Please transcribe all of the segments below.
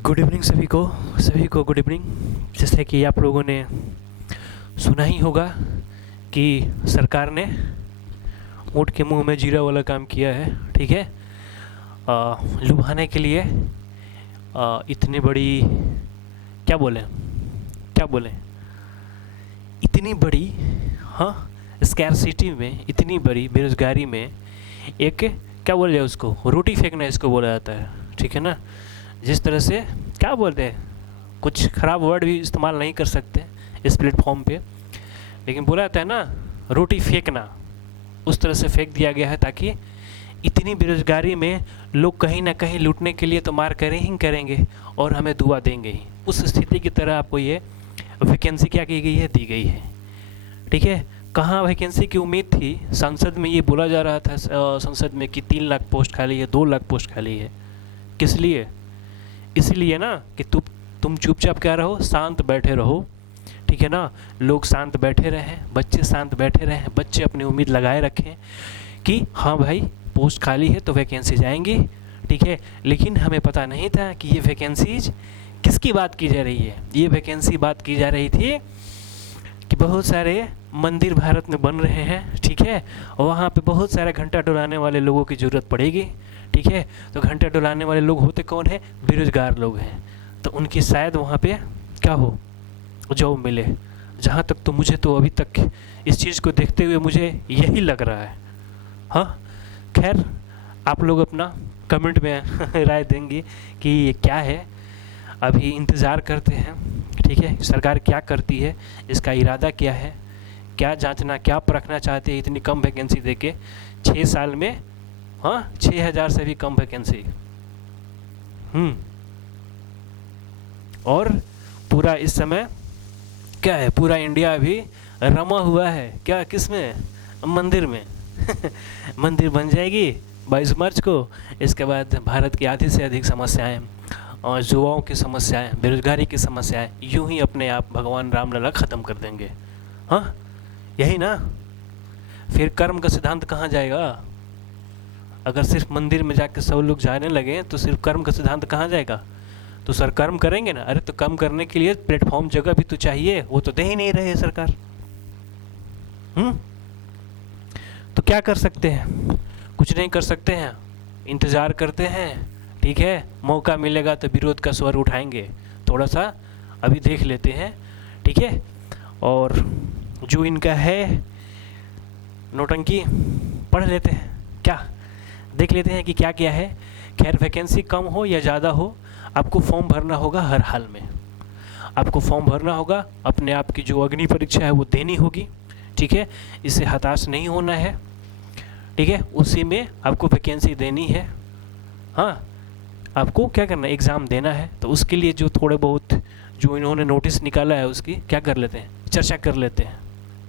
Good evening सभी को good evening. जैसे कि आप लोगों ने सुना ही होगा कि सरकार ने ऊँट के मुंह में जीरा वाला काम किया है। ठीक है, लुभाने के लिए इतनी बड़ी क्या बोलें इतनी बड़ी स्कैरसिटी में, इतनी बड़ी बेरोज़गारी में एक क्या बोला जाए उसको, रोटी फेंकना इसको बोला जाता है। ठीक है ना, जिस तरह से क्या बोलते हैं, कुछ ख़राब वर्ड भी इस्तेमाल नहीं कर सकते इस प्लेटफॉर्म पे, लेकिन बोला जाता है ना रोटी फेंकना, उस तरह से फेंक दिया गया है ताकि इतनी बेरोज़गारी में लोग कहीं ना कहीं लूटने के लिए तो मार करेंगे और हमें दुआ देंगे ही। उस स्थिति की तरह आपको ये वैकेंसी क्या की गई है, दी गई है। ठीक है, कहाँ वैकेंसी की उम्मीद थी। संसद में ये बोला जा रहा था संसद में कि 3 लाख पोस्ट खाली है, 2 लाख पोस्ट खाली है। किस लिए? इसलिए ना कि तुम चुपचाप क्या रहो, शांत बैठे रहो। ठीक है ना, लोग शांत बैठे रहें, बच्चे शांत बैठे रहें, बच्चे अपनी उम्मीद लगाए रखें कि हाँ भाई पोस्ट खाली है तो वैकेंसी जाएंगी। ठीक है, लेकिन हमें पता नहीं था कि ये वैकेंसीज किसकी बात की जा रही है। ये वैकेंसी बात की जा रही थी कि बहुत सारे मंदिर भारत में बन रहे हैं। ठीक है, और वहाँ पे बहुत सारे घंटा डुलाने वाले लोगों की ज़रूरत पड़ेगी। ठीक है, तो घंटा डुलाने वाले लोग होते कौन है? बेरोज़गार लोग हैं। तो उनकी शायद वहाँ पे क्या हो, जॉब मिले। जहाँ तक तो मुझे तो अभी तक इस चीज़ को देखते हुए मुझे यही लग रहा है। हाँ, खैर आप लोग अपना कमेंट में राय देंगे कि ये क्या है। अभी इंतज़ार करते हैं। ठीक है, सरकार क्या करती है, इसका इरादा क्या है, क्या जांचना, क्या परखना चाहते हैं इतनी कम वैकेंसी देके 6 साल में। 6000 से भी कम वैकेंसी। और पूरा इस समय क्या है, पूरा इंडिया अभी रमा हुआ है क्या, किसमें? मंदिर में। मंदिर बन जाएगी 22 मार्च को। इसके बाद भारत की आधी से अधिक समस्याएं और युवाओं की समस्याएं, बेरोजगारी की समस्याएं यूं ही अपने आप भगवान रामलला ख़त्म कर देंगे। यही ना। फिर कर्म का सिद्धांत कहाँ जाएगा? अगर सिर्फ मंदिर में जाकर सब लोग जाने लगे तो सिर्फ कर्म का सिद्धांत कहाँ जाएगा? तो सर कर्म करेंगे ना। अरे तो कर्म करने के लिए प्लेटफॉर्म जगह भी तो चाहिए, वो तो दे ही नहीं रहे सरकार। तो क्या कर सकते हैं? कुछ नहीं कर सकते हैं, इंतज़ार करते हैं। ठीक है, मौका मिलेगा तो विरोध का स्वर उठाएंगे। थोड़ा सा अभी देख लेते हैं। ठीक है, और जो इनका है नौटंकी पढ़ लेते हैं, क्या देख लेते हैं कि क्या क्या है। खैर, वैकेंसी कम हो या ज़्यादा हो, आपको फॉर्म भरना होगा। हर हाल में आपको फॉर्म भरना होगा। अपने आप की जो अग्नि परीक्षा है वो देनी होगी। ठीक है, इससे हताश नहीं होना है। ठीक है, उसी में आपको वैकेंसी देनी है। आपको क्या करना है, एग्ज़ाम देना है। तो उसके लिए जो थोड़े बहुत जो इन्होंने नोटिस निकाला है उसकी क्या कर लेते हैं, चर्चा कर लेते हैं।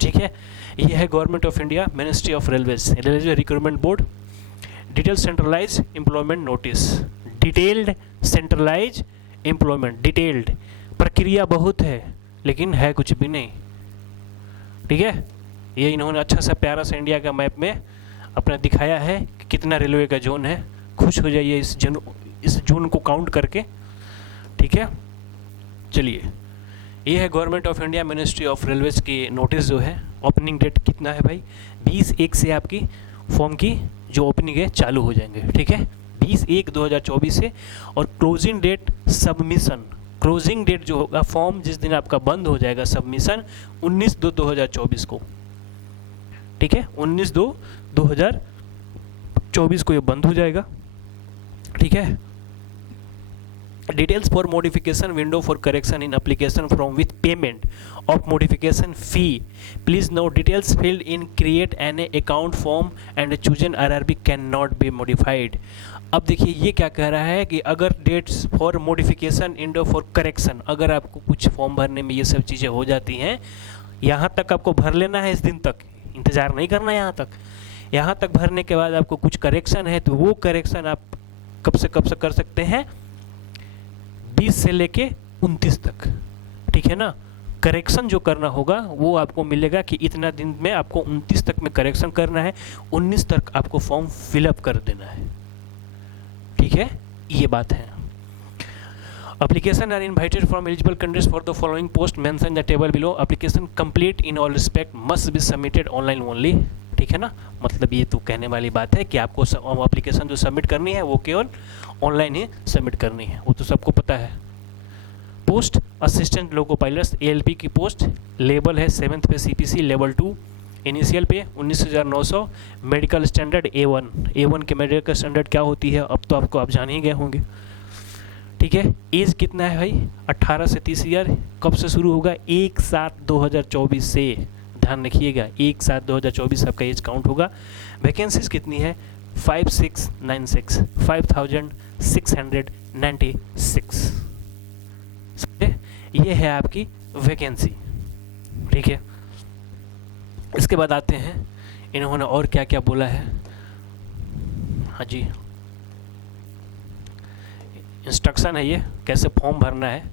ठीक है, ये है Government of India, Ministry of Railways, Railway Recruitment Board, detail centralise employment notice. Detailed centralise employment, detailed. प्रक्रिया बहुत है लेकिन है कुछ भी नहीं। ठीक है, ये इन्होंने अच्छा सा प्यारा सा इंडिया का मैप में अपना दिखाया है कि कितना रेलवे का जोन है। खुश हो जाइए इस जोन को काउंट करके। ठीक है, चलिए, ये है Government of India, Ministry of railways की नोटिस जो है। ओपनिंग डेट कितना है भाई? 20/1 से आपकी फॉर्म की जो ओपनिंग है चालू हो जाएंगे। ठीक है, 20/1/2024 से। और closing date submission, closing date जो होगा फॉर्म जिस दिन आपका बंद हो जाएगा सबमिशन, 19/2/2024 को। ठीक है, 19/2/2024 को ये बंद हो जाएगा। ठीक है, details for modification window for correction in application from with payment of modification fee, please note details filled in create an account form and chosen RRB can not be modified. अब देखिए ये क्या कह रहा है कि अगर dates for modification window for correction, अगर आपको कुछ फॉर्म भरने में ये सब चीज़ें हो जाती हैं, यहाँ तक आपको भर लेना है, इस दिन तक इंतज़ार नहीं करना। यहाँ तक भरने के बाद आपको कुछ करेक्शन है तो वो करेक्शन आप कब से कर सकते हैं? 20 से लेके 29 तक। ठीक है ना, करेक्शन जो करना होगा वो आपको मिलेगा कि इतना दिन में आपको 29 तक में करेक्शन करना है, 19 तक आपको फॉर्म फिलअप कर देना है। ठीक है, ये बात है। Application are invited from eligible candidates for the following post mentioned in the table below. Application complete in all respect must be submitted online only. ठीक है ना, मतलब ये तो कहने वाली बात है कि आपको एप्लीकेशन जो सबमिट करनी है वो केवल ऑनलाइन ही सबमिट करनी है, वो तो सबको पता है। Post assistant loco pilots ALP की पोस्ट, लेवल है 7th पे CPC लेवल 2, इनिशियल पे 19,900, मेडिकल स्टैंडर्ड A1 के मेडिकल स्टैंडर्ड क्या होती है अब तो आपको आप जान ही गए होंगे। ठीक है, एज कितना है भाई 18 से 30 ईयर। कब से शुरू होगा 1/7/2024 से, ध्यान रखिएगा 1/7/2024 आपका एज काउंट होगा। वैकेंसीज कितनी है 5696 ये है आपकी वैकेंसी। ठीक है, इसके बाद आते हैं इन्होंने और क्या क्या बोला है। हाँ जी, इंस्ट्रक्शन है ये कैसे फॉर्म भरना है।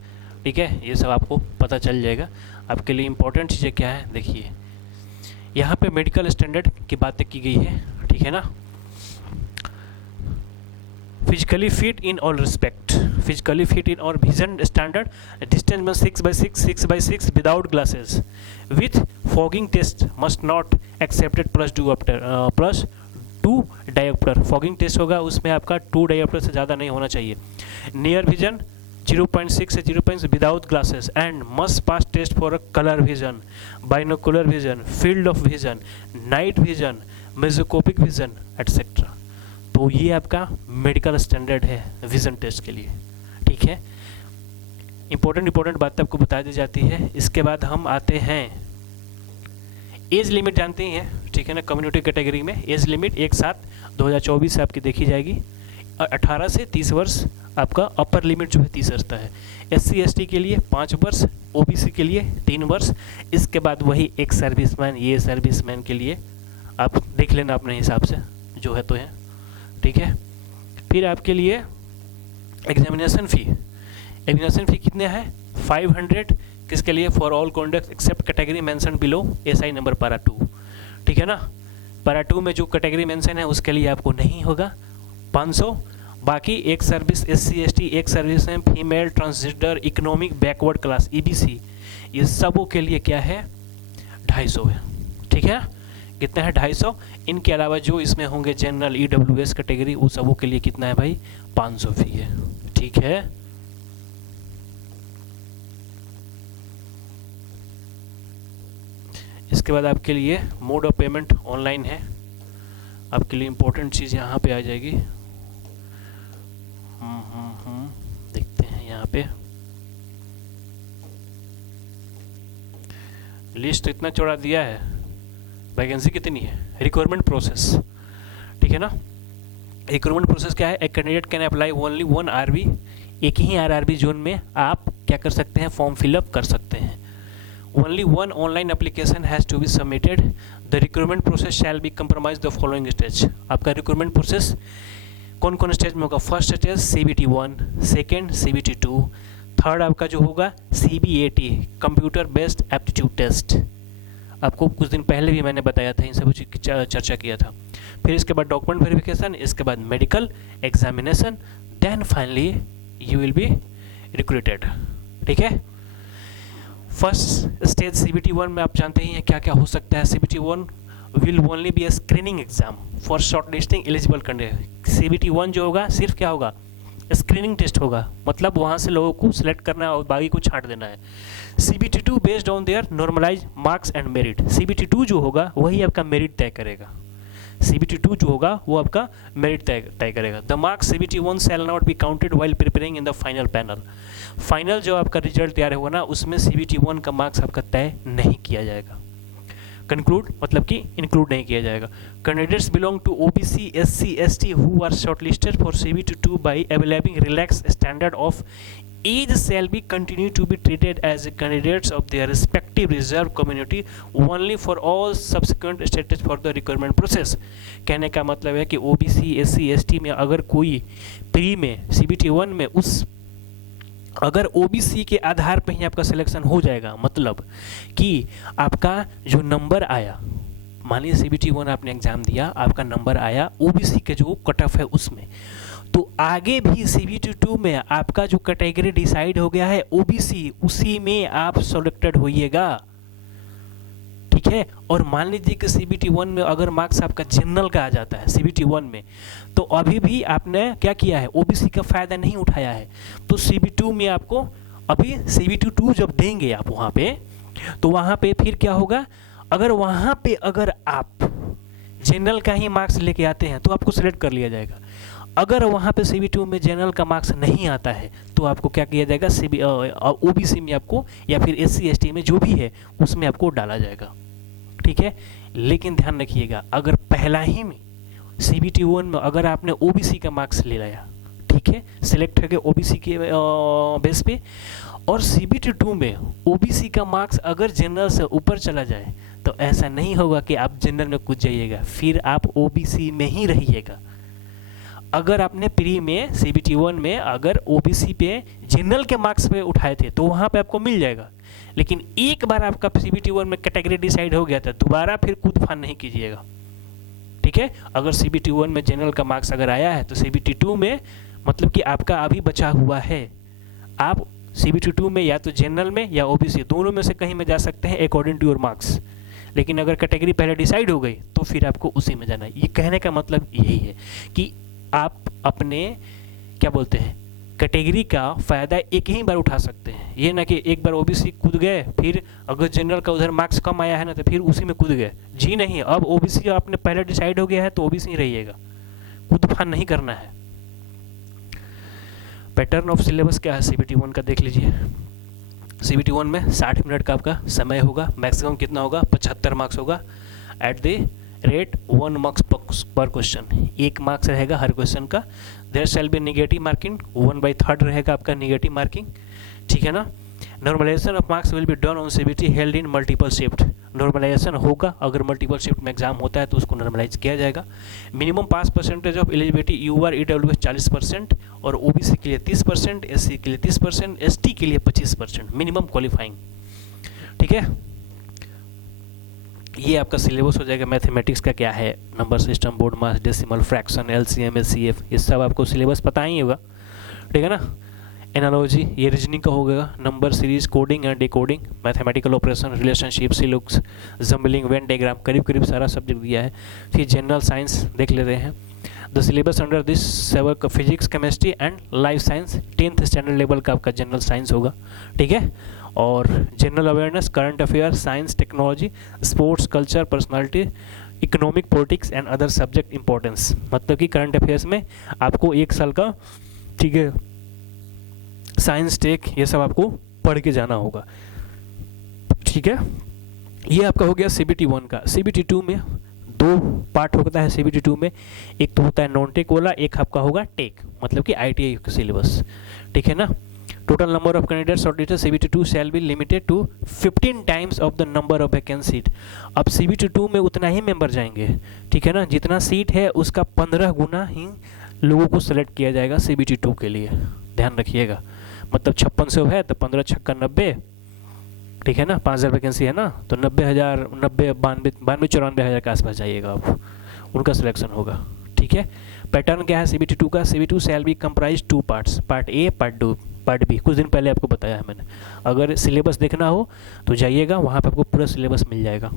ठीक है, ये सब आपको पता चल जाएगा। आपके लिए इम्पोर्टेंट चीज़ें क्या है देखिए, यहाँ पे मेडिकल स्टैंडर्ड की बातें की गई है। ठीक है ना, physically fit in all respect, physically fit in और विजन स्टैंडर्ड, डिस्टेंस में 6x6 without glasses with fogging test must not accepted +2 dioptre. Fogging test होगा उसमें आपका 2 डायोप्टर से ज़्यादा नहीं होना चाहिए। नियर विजन 0.6 से 0. Without glasses and must pass test for a colour vision, binocular vision, field of vision, night vision, mesoscopic vision etcetera. तो ये आपका मेडिकल स्टैंडर्ड है विजन टेस्ट के लिए। ठीक है, इंपॉर्टेंट बात आपको बता दी जाती है। इसके बाद हम आते हैं एज लिमिट, जानते ही हैं। ठीक है ना, कम्युनिटी कैटेगरी में एज लिमिट 1/7/2024 से आपकी देखी जाएगी। 18 से 30 वर्ष आपका अपर लिमिट जो है 30 रहता है। SC/ST के लिए 5 वर्ष, OBC के लिए 3 वर्ष। इसके बाद वही एक सर्विसमैन, ये सर्विसमैन के लिए आप देख लेना अपने हिसाब से जो है तो है। ठीक है, फिर आपके लिए एग्जामिनेशन फ़ी कितने है 500 किसके लिए for all conduct except category mention below SI number para 2। ठीक है ना, पारा 2 में जो कैटेगरी मेंशन है उसके लिए आपको नहीं होगा 500। बाकी एक सर्विस SC/ST, एक सर्विस में female transgender economic backward class EBC, ये सबों के लिए क्या है 250 है। ठीक है, कितना है 250। इनके अलावा जो इसमें होंगे जनरल EWS कैटेगरी उन सबों के लिए कितना है भाई 500 फी है। ठीक है, इसके बाद आपके लिए मोड ऑफ पेमेंट ऑनलाइन है। आपके लिए इम्पोर्टेंट चीज़ यहाँ पे आ जाएगी। देखते हैं यहाँ पे लिस्ट इतना चौड़ा दिया है, वैकेंसी कितनी है, रिक्वायरमेंट प्रोसेस। ठीक है ना, रिक्वायरमेंट प्रोसेस क्या है, एक candidate can apply only 1 RB, एक ही RRB जोन में आप क्या कर सकते हैं फॉर्म फिलअप कर सकते हैं। Only one online application has to be submitted. The recruitment process shall be comprised the following stage. आपका recruitment process कौन कौन स्टेज में होगा, first stage CBT1, second CBT2, third आपका जो होगा CBAT computer based aptitude test. आपको कुछ दिन पहले भी मैंने बताया था, इन सब चर्चा किया था। फिर इसके बाद डॉक्यूमेंट वेरिफिकेशन, इसके बाद medical examination, then finally you will be recruited. ठीक है, फर्स्ट स्टेज CBT1 में आप जानते ही हैं क्या क्या हो सकता है। CBT1 will only be a screening exam for shortlisting eligible candidate. CBT1 जो होगा सिर्फ क्या होगा स्क्रीनिंग टेस्ट होगा, मतलब वहाँ से लोगों को सिलेक्ट करना है और बाकी को छांट देना है। CBT2 based on their normalise marks and merit. CBT2 जो होगा वही आपका मेरिट तय करेगा। CBT2 जो होगा वो आपका मेरिट तय करेगा। The marks CBT1 shall not be counted while preparing in the final panel. Final जो आपका रिजल्ट तैयार होगा ना उसमें CBT1 का मार्क्स आपका तय नहीं किया जाएगा। कंक्लूड मतलब कि इंक्लूड नहीं किया जाएगा। Candidates belong to OBC SC ST who are shortlisted for CBT2 by availing relax standard of age shall be continue to be treated as candidates of their respective reserved community only for all subsequent stages for the recruitment process। कहने का मतलब है कि OBC SC ST में अगर कोई pre में CBT1 में उस अगर OBC के आधार पर ही आपका सिलेक्शन हो जाएगा, मतलब कि आपका जो नंबर आया, मान लीजिए CBT1 आपने एग्जाम दिया, आपका नंबर आया OBC के जो कट ऑफ है उसमें, तो आगे भी CBT 2 में आपका जो कैटेगरी डिसाइड हो गया है OBC, उसी में आप सेलेक्टेड होइएगा, ठीक है। और मान लीजिए कि CBT 1 में अगर मार्क्स आपका जनरल का आ जाता है CBT 1 में, तो अभी भी आपने क्या किया है, OBC का फ़ायदा नहीं उठाया है। तो CBT 2 में आपको अभी CBT 2 जब देंगे आप वहाँ पे, तो वहाँ पे फिर क्या होगा, अगर वहाँ पे अगर आप जनरल का ही मार्क्स लेके आते हैं तो आपको सेलेक्ट कर लिया जाएगा। अगर वहाँ पे CBT 2 में जनरल का मार्क्स नहीं आता है तो आपको क्या किया जाएगा, OBC में आपको या फिर SC ST में जो भी है उसमें आपको डाला जाएगा, ठीक है। लेकिन ध्यान रखिएगा, अगर पहला ही में CBT 1 में अगर आपने OBC का मार्क्स ले लिया, ठीक है, सिलेक्ट करके OBC के बेस पे, और CBT 2 में OBC का मार्क्स अगर जनरल से ऊपर चला जाए, तो ऐसा नहीं होगा कि आप जनरल में कूद जाइएगा, फिर आप OBC में ही रहिएगा। अगर आपने प्री में CBT 1 में अगर OBC पे जनरल के मार्क्स पे उठाए थे तो वहाँ पे आपको मिल जाएगा, लेकिन एक बार आपका CBT 1 में कैटेगरी डिसाइड हो गया था, दोबारा फिर कूद फान नहीं कीजिएगा, ठीक है। अगर CBT 1 में जनरल का मार्क्स अगर आया है तो CBT 2 में मतलब कि आपका अभी बचा हुआ है, आप CBT 2 में या तो जनरल में या OBC दोनों में से कहीं में जा सकते हैं अकॉर्डिंग टू योर मार्क्स। लेकिन अगर कैटेगरी पहले डिसाइड हो गई तो फिर आपको उसी में जाना है। ये कहने का मतलब यही है कि आप अपने क्या बोलते हैं कैटेगरी का फ़ायदा एक ही बार उठा सकते हैं। ये ना कि एक बार OBC कूद गए, फिर अगर जनरल का उधर मार्क्स कम आया है ना तो फिर उसी में कूद गए, जी नहीं। अब OBC आपने पहले डिसाइड हो गया है तो OBC ही रहिएगा, कूद फान नहीं करना है। पैटर्न ऑफ सिलेबस क्या है CBT 1 का देख लीजिए। CBT 1 में 60 मिनट का आपका समय होगा, मैक्सिमम कितना होगा, 75 मार्क्स होगा, at the rate 1 marks per question, 1 marks रहेगा हर क्वेश्चन का। There shall be negative marking, 1/3 रहेगा आपका नेगेटिव मार्किंग, ठीक है ना। Normalisation of marks will be done on CBT held in multiple shift, normalisation होगा, अगर मल्टीपल शिफ्ट में एग्जाम होता है तो उसको नॉर्मलाइज किया जाएगा। Minimum pass percentage of eligibility UR EWS 40% और OBC के लिए 30%, SC के लिए 30%, ST के लिए 25% मिनिमम क्वालिफाइंग, ठीक है। ये आपका सिलेबस हो जाएगा। मैथमेटिक्स का क्या है, नंबर सिस्टम, बोर्ड मास, डेसिमल, फ्रैक्शन, LCM, LCF, ये सब आपको सिलेबस पता ही होगा, ठीक है ना। एनालॉजी, ये रीजनिंग का होगा। Number series, coding and decoding, mathematical operation, relationship, सिलुक्स, जम्बलिंग, वेन डायग्राम, करीब करीब सारा सब्जेक्ट दिया है। फिर जनरल साइंस देख लेते हैं। The syllabus under this sever physics, chemistry and life science, 10th standard level का आपका जनरल साइंस होगा, ठीक है। और general awareness, current affair, science, technology, sports, culture, personality, economic, politics and other subject importance, मतलब कि करंट अफेयर्स में आपको 1 साल का, ठीक है, साइंस, टेक, ये सब आपको पढ़ के जाना होगा, ठीक है। ये आपका हो गया CBT 1 का। CBT 2 में 2 पार्ट होता है CBT 2 में, एक तो होता है नॉन टेक वाला, एक आपका होगा टेक, मतलब कि ITI का सिलेबस, ठीक है ना। Total number of candidates shortlisted CBT 2 shall be limited to 15 times of the number of vacancy seat. अब CBT 2 में उतना ही मेंबर जाएंगे, ठीक है ना, जितना सीट है उसका 15 गुना ही लोगों को सेलेक्ट किया जाएगा CBT 2 के लिए, ध्यान रखिएगा। मतलब 5600 है तो 15 छक्का 90, ठीक है ना, 5000 वैकेंसी है ना, तो 90,000, 92, 94,000 के आसपास जाइएगा आप, उनका सिलेक्शन होगा, ठीक है। पैटर्न क्या है CBT 2 का, CBT 2 shall be comprise 2 parts, part A, part B, कुछ दिन पहले आपको बताया है मैंने। अगर सिलेबस देखना हो तो जाइएगा, वहाँ पे आपको पूरा सिलेबस मिल जाएगा,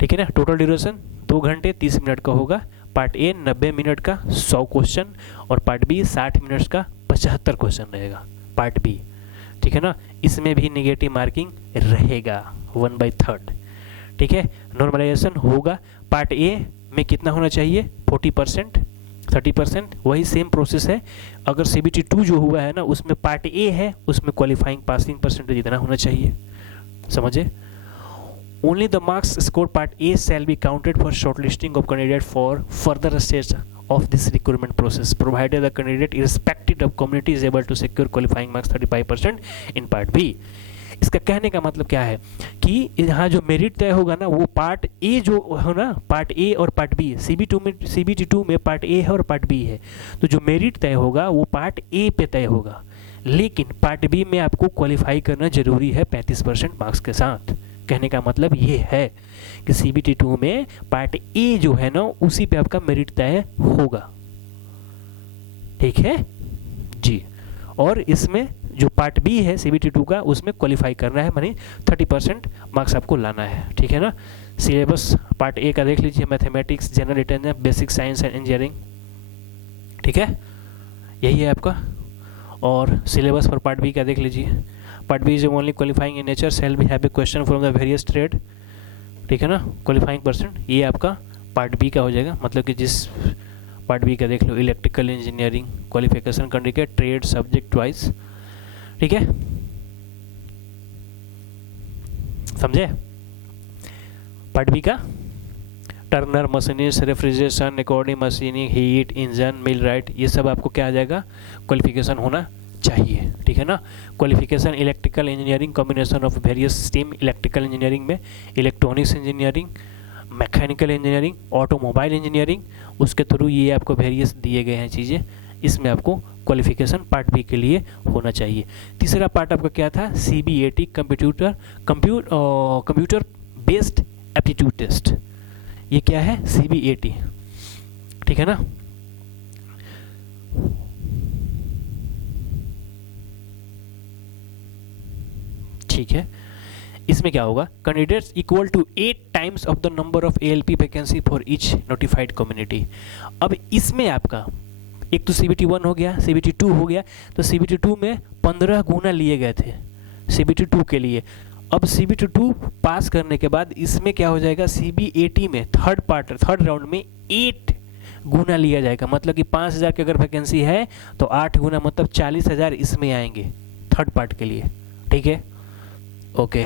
ठीक है ना। टोटल ड्यूरेशन 2 घंटे 30 मिनट का होगा। पार्ट ए 90 मिनट का 100 क्वेश्चन और पार्ट बी 60 मिनट का 75 क्वेश्चन रहेगा, पार्ट बी, ठीक है ना। इसमें भी नेगेटिव मार्किंग रहेगा 1/3, ठीक है। नॉर्मलाइजेशन होगा। पार्ट ए में कितना होना चाहिए, 40%, 30%, वही सेम प्रोसेस है। अगर CBT 2 जो हुआ है ना उसमें पार्ट ए है, उसमें क्वालिफाइंग पासिंग परसेंटेज इतना होना चाहिए, समझे। Only the marks score part A shall be counted for shortlisting of candidate for further stage of this recruitment process provided the candidate irrespective of community is able to secure qualifying marks 35% in part B। इसका कहने का मतलब क्या है कि यहाँ जो merit तय होगा ना वो पार्ट ए जो हो ना, पार्ट ए और पार्ट बी, CBT 2 में पार्ट ए है और पार्ट बी है, तो जो मेरिट तय होगा वो पार्ट ए पे तय होगा, लेकिन पार्ट बी में आपको क्वालिफाई करना जरूरी है 35% मार्क्स के साथ। कहने का मतलब ये है कि CBT 2 में पार्ट ए जो है ना उसी पे आपका मेरिट तय होगा, ठीक है जी। और इसमें जो पार्ट बी है CBT 2 का, उसमें क्वालिफाई करना है, मानी 30% मार्क्स आपको लाना है, ठीक है ना। सिलेबस पार्ट ए का देख लीजिए, mathematics, general intelligence, basic science and engineering, ठीक है, यही है आपका। और सिलेबस पर पार्ट बी का देख लीजिए, part B is only qualifying in nature shall be have a question from the various trade, ठीक है ना, क्वालिफाइंग परसेंट, ये आपका पार्ट बी का हो जाएगा। मतलब कि जिस पार्ट बी का देख लो, इलेक्ट्रिकल इंजीनियरिंग क्वालिफिकेशन करने के ट्रेड सब्जेक्ट वाइज, ठीक है, समझे। पार्ट बी का turner machinist, refrigeration, recording machining, heat engine, millwright, ये सब आपको क्या आ जाएगा, क्वालिफिकेशन होना चाहिए, ठीक है ना। Qualification electrical engineering, combination of various stream, electrical engineering में electronics engineering, mechanical engineering, automobile engineering, उसके थ्रू ये आपको वेरियस दिए गए हैं चीज़ें, इसमें आपको क्वालिफिकेशन पार्ट बी के लिए होना चाहिए। तीसरा पार्ट आपका क्या था, CBAT computer based aptitude test, ये क्या है, CBAT, ठीक है ना। ठीक है, इसमें क्या होगा, candidates equal to 8 times of the number of ALP vacancy for each notified community. अब इसमें आपका एक तो CBT 1 हो गया, CBT 2 हो गया, तो CBT 2 में 15 गुना लिए गए थे CBT 2 के लिए। अब CBT 2 पास करने के बाद इसमें क्या हो जाएगा, CBAT में थर्ड राउंड में 8 गुना लिया जाएगा। मतलब कि 5000 की अगर वैकेंसी है तो 8 गुना मतलब 40,000 इसमें आएंगे थर्ड पार्ट के लिए, ठीक है, okay.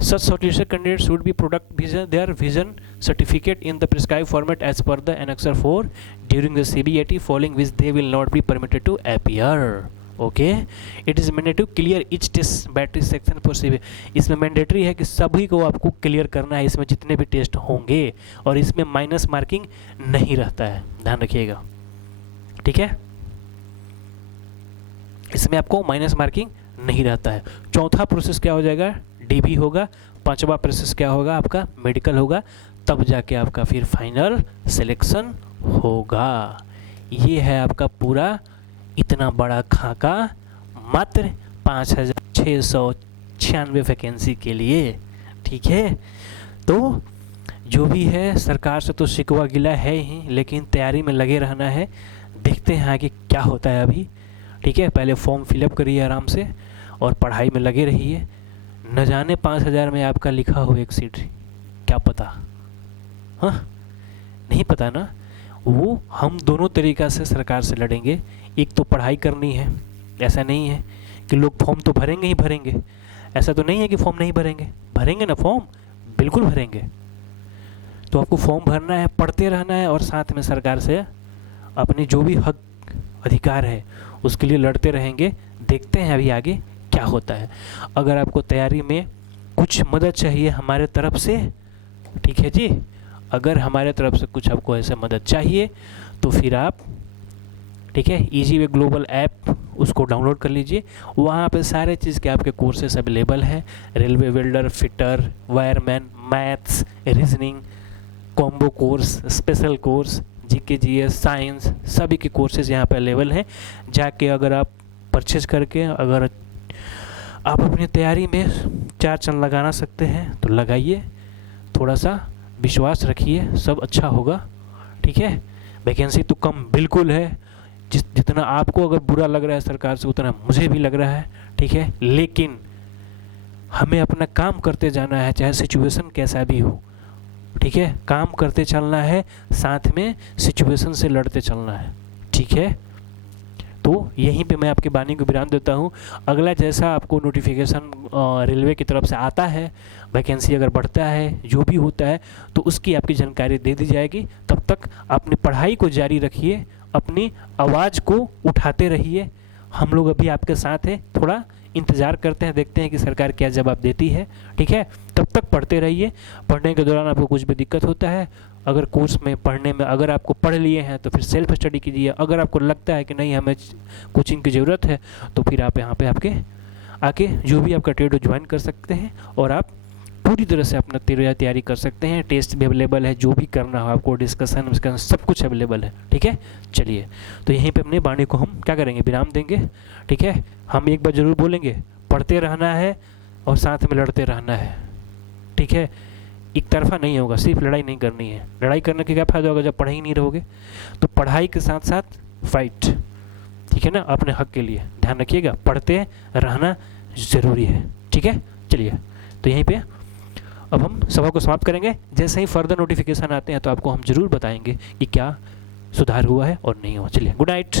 Such solicitor candidates should be product their vision certificate in the prescribed format as per the Annexure 4 during the CBAT, following which they will not be permitted to appear. Okay, it is mandatory to clear each test battery section for CBAT. इसमें mandatory है कि सभी को आपको clear करना है, इसमें जितने भी टेस्ट होंगे, और इसमें माइनस मार्किंग नहीं रहता है, ध्यान रखिएगा, ठीक है, इसमें आपको माइनस मार्किंग नहीं रहता है। चौथा प्रोसेस क्या हो जाएगा, DB होगा। पांचवा प्रोसेस क्या होगा आपका, मेडिकल होगा, तब जाके आपका फिर फाइनल सिलेक्शन होगा। ये है आपका पूरा इतना बड़ा खाका मात्र 5696 वैकेंसी के लिए, ठीक है। तो जो भी है, सरकार से तो शिकवा गिला है ही, लेकिन तैयारी में लगे रहना है। देखते हैं आगे क्या होता है अभी, ठीक है। पहले फॉर्म फिलअप करिए आराम से और पढ़ाई में लगे रहिए। न जाने 5000 में आपका लिखा हो एक सीट, क्या पता, हाँ नहीं पता ना। वो हम दोनों तरीक़ा से सरकार से लड़ेंगे। एक तो पढ़ाई करनी है, ऐसा नहीं है कि लोग फॉर्म तो भरेंगे ही भरेंगे, ऐसा तो नहीं है कि फॉर्म नहीं भरेंगे, भरेंगे ना फॉर्म, बिल्कुल भरेंगे। तो आपको फॉर्म भरना है, पढ़ते रहना है, और साथ में सरकार से अपनी जो भी हक अधिकार है उसके लिए लड़ते रहेंगे। देखते हैं अभी आगे क्या होता है। अगर आपको तैयारी में कुछ मदद चाहिए हमारे तरफ से, ठीक है जी, अगर हमारे तरफ से कुछ आपको ऐसे मदद चाहिए तो फिर आप, ठीक है, इजी वे ग्लोबल ऐप उसको डाउनलोड कर लीजिए। वहाँ पे सारे चीज़ के आपके कोर्सेस अवेलेबल हैं, railway welder, fitter, wireman, maths, reasoning, combo course, special course, GK GS, science, सभी के कोर्सेज यहाँ पे अवेलेबल हैं। जाके अगर आप परचेज करके अगर आप अपनी तैयारी में 4 चांद लगाना सकते हैं तो लगाइए, थोड़ा सा विश्वास रखिए, सब अच्छा होगा, ठीक है। वैकेंसी तो कम बिल्कुल है, जितना आपको अगर बुरा लग रहा है सरकार से उतना मुझे भी लग रहा है, ठीक है, लेकिन हमें अपना काम करते जाना है, चाहे सिचुएशन कैसा भी हो, ठीक है, काम करते चलना है, साथ में सिचुएशन से लड़ते चलना है, ठीक है। तो यहीं पे मैं आपकी वाणी को विराम देता हूँ। अगला जैसा आपको नोटिफिकेशन रेलवे की तरफ से आता है, वैकेंसी अगर बढ़ता है, जो भी होता है, तो उसकी आपकी जानकारी दे दी जाएगी। तब तक अपनी पढ़ाई को जारी रखिए, अपनी आवाज़ को उठाते रहिए। हम लोग अभी आपके साथ हैं, थोड़ा इंतज़ार करते हैं, देखते हैं कि सरकार क्या जवाब देती है, ठीक है। तब तक पढ़ते रहिए। पढ़ने के दौरान आपको कुछ भी दिक्कत होता है, अगर कोर्स में पढ़ने में अगर आपको पढ़ लिए हैं तो फिर सेल्फ स्टडी कीजिए। अगर आपको लगता है कि नहीं हमें कोचिंग की ज़रूरत है तो फिर आप यहाँ पे आके जो भी आपका ट्रेड ज्वाइन कर सकते हैं और आप पूरी तरह से अपना तैयारी कर सकते हैं। टेस्ट भी अवेलेबल है, जो भी करना हो आपको, डिस्कशन सब कुछ अवेलेबल है। ठीक है, चलिए तो यहीं पे अपने वाणी को हम क्या करेंगे, विराम देंगे। ठीक है, हम एक बार ज़रूर बोलेंगे, पढ़ते रहना है और साथ में लड़ते रहना है। ठीक है, एक तरफा नहीं होगा, सिर्फ लड़ाई नहीं करनी है। लड़ाई करने के क्या फ़ायदा होगा जब पढ़े ही नहीं रहोगे। तो पढ़ाई के साथ साथ फाइट, ठीक है ना, अपने हक के लिए ध्यान रखिएगा, पढ़ते रहना ज़रूरी है। ठीक है, चलिए तो यहीं पे अब हम सभा को समाप्त करेंगे। जैसे ही फर्दर नोटिफिकेशन आते हैं तो आपको हम ज़रूर बताएंगे कि क्या सुधार हुआ है और नहीं हुआ। चलिए, गुड नाइट।